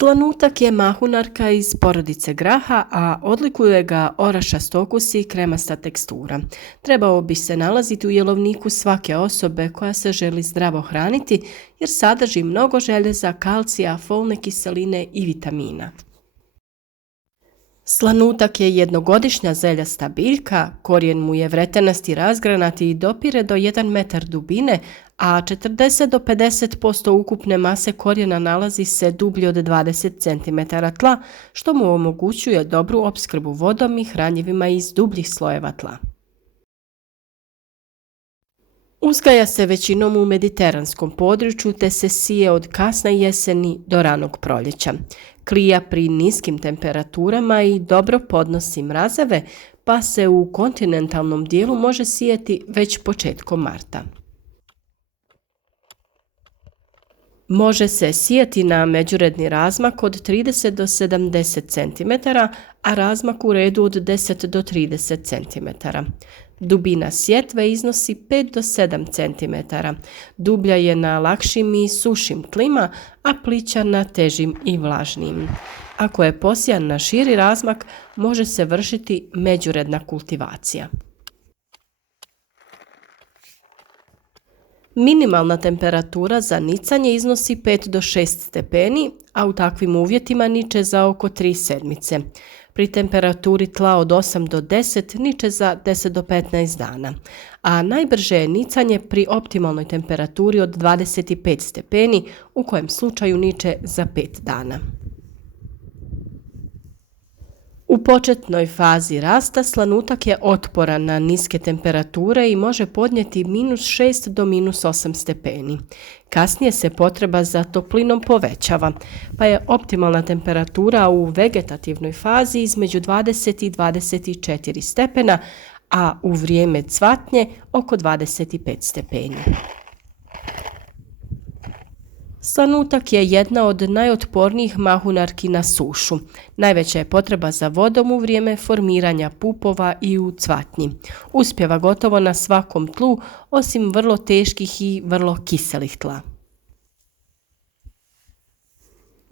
Slanutak je mahunarka iz porodice graha, a odlikuje ga orašast okus i kremasta tekstura. Trebao bi se nalaziti u jelovniku svake osobe koja se želi zdravo hraniti jer sadrži mnogo željeza, kalcija, folne kiseline i vitamina. Slanutak je jednogodišnja zeljasta biljka, korijen mu je vretenasti, razgranati i dopire do 1 metar dubine, a 40 do 50% ukupne mase korijena nalazi se dublje od 20 cm tla, što mu omogućuje dobru opskrbu vodom i hranjivima iz dubljih slojeva tla. Uzgaja se većinom u mediteranskom području te se sije od kasne jeseni do ranog proljeća. Klija pri niskim temperaturama i dobro podnosi mrazeve, pa se u kontinentalnom dijelu može sijati već početkom marta. Može se sijati na međuredni razmak od 30 do 70 cm, a razmak u redu od 10 do 30 cm. Dubina sjetve iznosi 5 do 7 cm. Dublja je na lakšim i sušim tlima, a plića na težim i vlažnijim. Ako je posijan na širi razmak, može se vršiti međuredna kultivacija. Minimalna temperatura za nicanje iznosi 5 do 6 stepeni, a u takvim uvjetima niče za oko 3 sedmice. Pri temperaturi tla od 8 do 10 niče za 10 do 15 dana, a najbrže je nicanje pri optimalnoj temperaturi od 25 stepeni, u kojem slučaju niče za 5 dana. U početnoj fazi rasta slanutak je otporan na niske temperature i može podnijeti -6 do -8 stepeni. Kasnije se potreba za toplinom povećava, pa je optimalna temperatura u vegetativnoj fazi između 20 i 24 stepena, a u vrijeme cvatnje oko 25 stepeni. Slanutak je jedna od najotpornijih mahunarki na sušu. Najveća je potreba za vodom u vrijeme formiranja pupova i u cvatnji. Uspijeva gotovo na svakom tlu, osim vrlo teških i vrlo kiselih tla.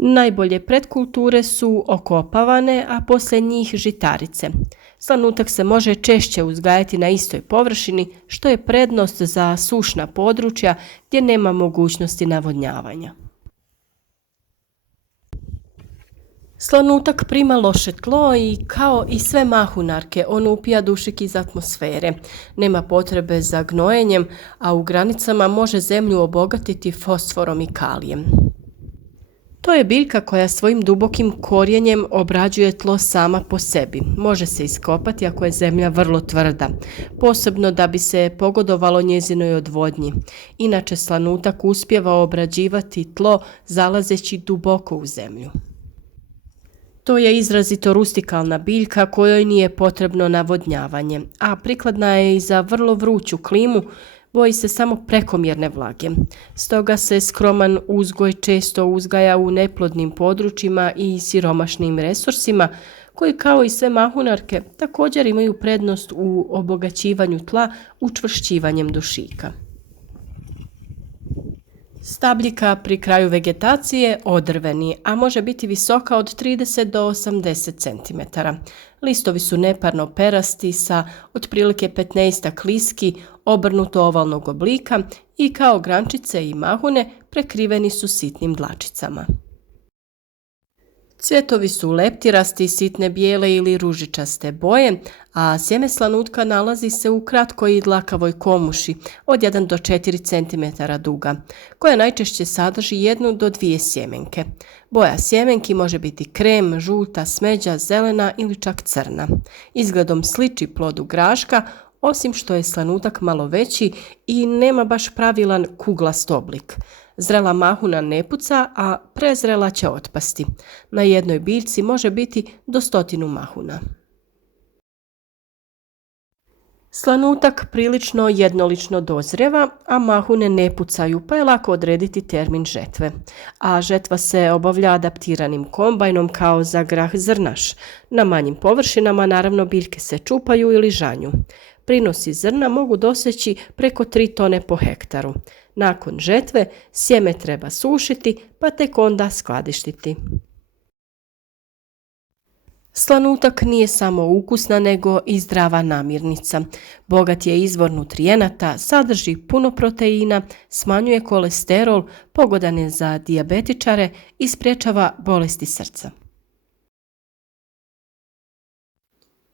Najbolje pretkulture su okopavane, a poslije njih žitarice. Slanutak se može češće uzgajati na istoj površini, što je prednost za sušna područja gdje nema mogućnosti navodnjavanja. Slanutak prima loše tlo i kao i sve mahunarke, on upija dušik iz atmosfere. Nema potrebe za gnojenjem, a u granicama može zemlju obogatiti fosforom i kalijem. To je biljka koja svojim dubokim korijenjem obrađuje tlo sama po sebi. Može se iskopati ako je zemlja vrlo tvrda, posebno da bi se pogodovalo njezinoj odvodnji. Inače, slanutak uspijeva obrađivati tlo zalazeći duboko u zemlju. To je izrazito rustikalna biljka kojoj nije potrebno navodnjavanje, a prikladna je i za vrlo vruću klimu, boji se samo prekomjerne vlage. Stoga se skroman uzgoj često uzgaja u neplodnim područjima i siromašnim resursima, koji kao i sve mahunarke također imaju prednost u obogaćivanju tla učvršćivanjem dušika. Stabljika pri kraju vegetacije odrveni, a može biti visoka od 30 do 80 cm. Listovi su neparno perasti sa otprilike 15 liski obrnuto ovalnog oblika i kao grančice i mahune prekriveni su sitnim dlačicama. Cvjetovi su leptirasti, sitne bijele ili ružičaste boje, a sjeme slanutka nalazi se u kratkoj i dlakavoj komuši od 1 do 4 cm duga, koja najčešće sadrži 1 do 2 sjemenke. Boja sjemenki može biti krem, žuta, smeđa, zelena ili čak crna. Izgledom sliči plodu graška, osim što je slanutak malo veći i nema baš pravilan kuglast oblik. Zrela mahuna ne puca, a prezrela će otpasti. Na jednoj biljci može biti do 100 mahuna. Slanutak prilično jednolično dozrijeva, a mahune ne pucaju, pa je lako odrediti termin žetve. A žetva se obavlja adaptiranim kombajnom kao za grah zrnaš. Na manjim površinama naravno biljke se čupaju ili žanju. Prinosi zrna mogu doseći preko 3 tone po hektaru. Nakon žetve sjeme treba sušiti, pa tek onda skladištiti. Slanutak nije samo ukusna nego i zdrava namirnica. Bogat je izvor nutrijenata, sadrži puno proteina, smanjuje kolesterol, pogodan je za dijabetičare i sprječava bolesti srca.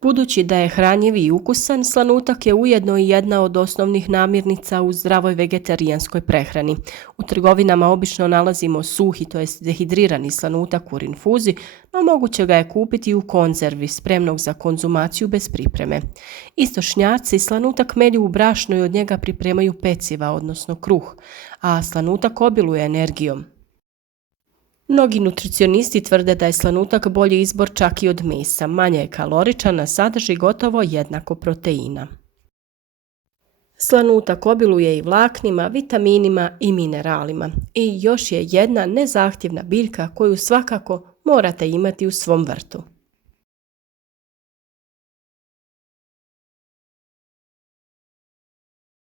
Budući da je hranjiv i ukusan, slanutak je ujedno i jedna od osnovnih namirnica u zdravoj vegetarijanskoj prehrani. U trgovinama obično nalazimo suhi, to jest dehidrirani slanutak u rinfuzi, no moguće ga je kupiti u konzervi, spremnog za konzumaciju bez pripreme. Istočnjaci slanutak melju u brašnu i od njega pripremaju peciva, odnosno kruh, a slanutak obiluje energijom. Mnogi nutricionisti tvrde da je slanutak bolji izbor čak i od mesa, manje je kaloričan, a sadrži gotovo jednako proteina. Slanutak obiluje i vlaknima, vitaminima i mineralima. I još je jedna nezahtjevna biljka koju svakako morate imati u svom vrtu.